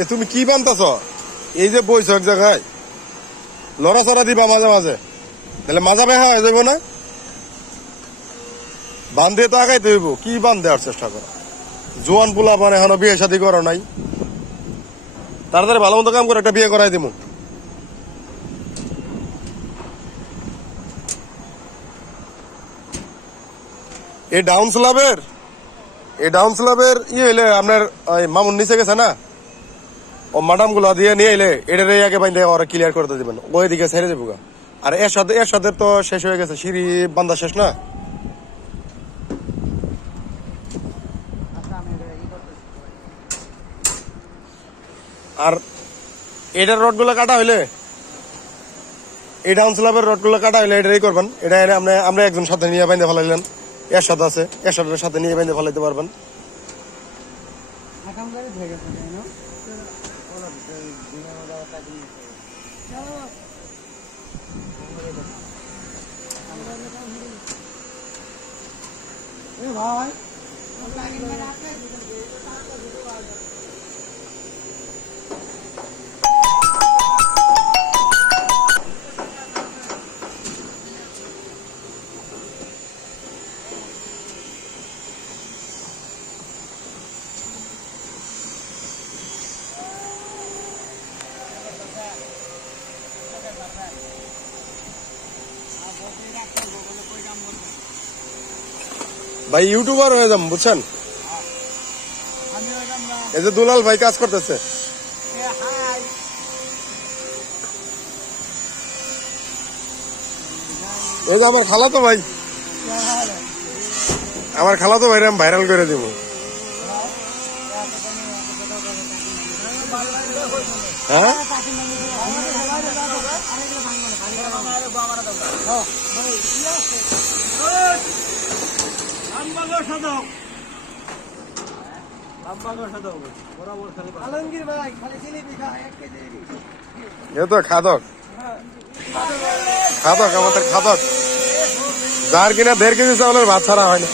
এ তুমি কি বানতাছ? এই যে বইছ এক জায়গায়, লড়াচড়া দিবা মাঝে মাঝে, তাহলে মাজা বেহা হয়ে যাবো না? বান্ধে তো আগাইতে হইব। কি বান দেওয়ার চেষ্টা করো? জোয়ান পোলা মানে এখনো বিয়ে শাদী করো নাই, তাড়াতাড়ি ভালো মতো কাম করে একটা বিয়ে করাই দিব। এই ডাউন স্ল্যাবের হইলে আপনার মামুন নিচে গেছে না, ও মাডাম গুলা দিয়ে নিয়ে এলে এটার আগে বাইন্দে ওরা ক্লিয়ার করতে দিবেন, ওই দিকে ছেড়ে দেবো। আর এর সাথে তো শেষ হয়ে গেছে, সিঁড়ি বান্ধা শেষ না। আর এটার রড গুলো কাটা হইলে, এই ডাউন স্ল্যাবের রড গুলো কাটা হইলে এটাই করবেন। এটা আমরা একজন সাথে নিয়ে বাইন্দে ফেলাইলেন, এর সাথে আছে, এর সাথে নিয়ে বাইন্দে ফেলাইতে পারবেন। ভাই ইউটিউবার হয়ে যাম, বুঝছেন? এই যে দুলাল ভাই কাজ করতেছে, এই যে আমার খালাতো ভাই আমি ভাইরাল করে দিব। হ্যাঁ, এ তো খাদক আমাদের খাদক, যার কিনা 1.5 কেজি চাউলের ভাত ছাড়া হয় না।